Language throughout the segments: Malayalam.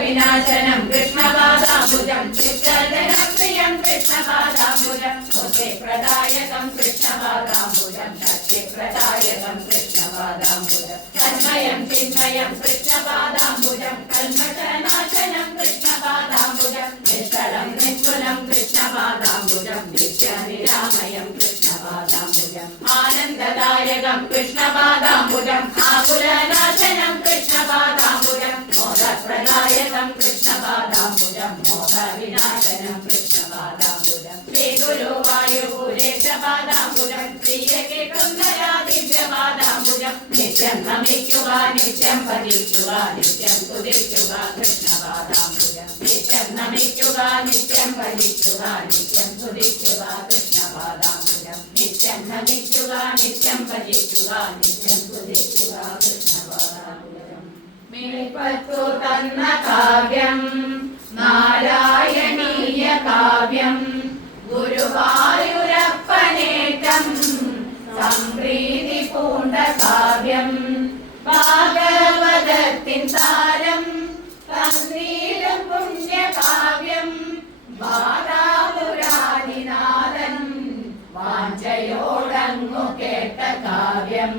వినాశనం కృష్ణపాదాంబుజం కృష్ణధనప్రియం కృష్ణపాదాంబుజం ముఖే ప్రదాయకం కృష్ణపాదాంబుజం కృష్ణపాదాంబుజం తన్మయం చిన్మయం కృష్ణపాదా कृष्णदायकम् कृष्णपादाम्बुजम् आकुलनाशनम् कृष्णपादाम्बुजम् मोदप्रदायकम् कृष्णपादाम्बुजम् मोदविनाशनम् कृष्णपादाम्बुजम् श्रीगुरु वायुपुरेशपादाम्बुजम् श्रीयकेकम् दया दिव्यपादाम्बुजम् നിത്യം നമിക്കുക നിത്യം ഭജിക്കുക നിത്യം കുതിക്കുക കൃഷ്ണപാദാംബുജം നിത്യം നമിക്കുക നിത്യം ഭജിക്കുക നിത്യം കുതിക്കുക കൃഷ്ണപാദാംബുജം നിത്യം നമിക്കുക നിത്യം ഭജിക്കുക നിത്യം കുതിക്കുക കൃഷ്ണപാദാംബുജം മേൽപ്പത്തു തന്ന കാവ്യം നാരായണീയ കാവ്യം വാഞ്ചയോടങ്ങു കേട്ട കാവ്യം.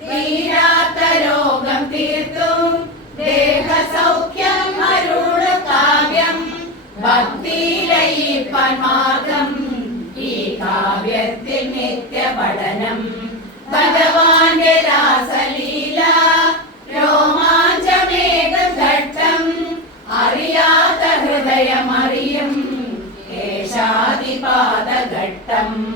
തീരാത്ത രോഗം തീർത്തും ദേഹസൗഖ്യം അരുള കാവ്യം. ഭക്തിയിലയിപ്പാൻ മാർഗം ഈ കാവ്യത്തിൽ നിത്യ പഠനം ഭഗവാന്റെ രാസലീല രോമാഞ്ചമേക ഘട്ടം. അറിയാത്ത ഹൃദയമറിയും കേശാദിപാദഘട്ടം നാരായണീയ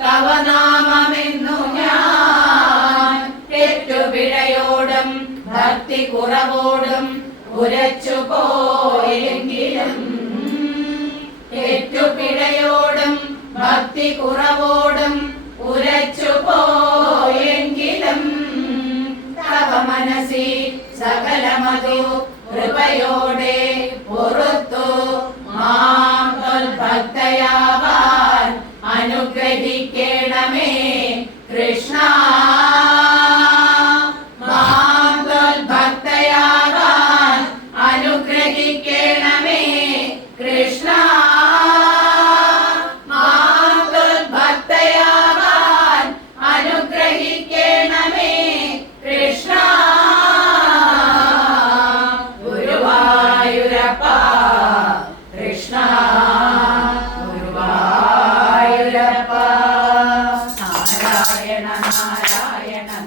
തവ നാമമെന്നു ഞാൻ തെറ്റുപിഴയോടും ഭക്തി കുറവോടും ഉരച്ചു പോയെങ്കിലും തെറ്റുപിഴയോടും ഭക്തി കുറവോടും ഉരച്ചു പോയെങ്കിലും തവ മനസി സകലമതു കൃപയോടെ പുറത്തു नारायणः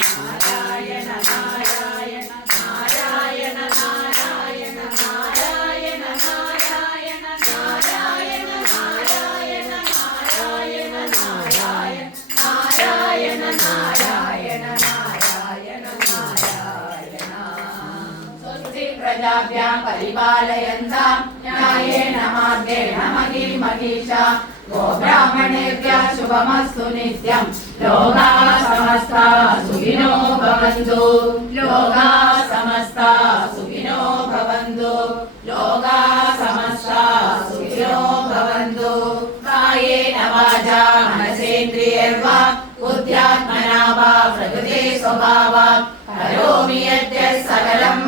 प्रजाभ्यां परिपालयन्तां न्यायेण मार्गेण महीमहीषा गोब्राह्मणेभ्यः शुभमस्तु नित्यं लोगाः समस्ता सुखिनो भवन्तु लोगाः समस्ता सुखिनो भवन्तु लोगाः समस्ता सुखिनो भवन्तु कायेन वाचा मनसेन्द्रियैर्वा बुद्ध्यात्मना वा प्रकृते स्वभावात् करोमि यद्य सकलम्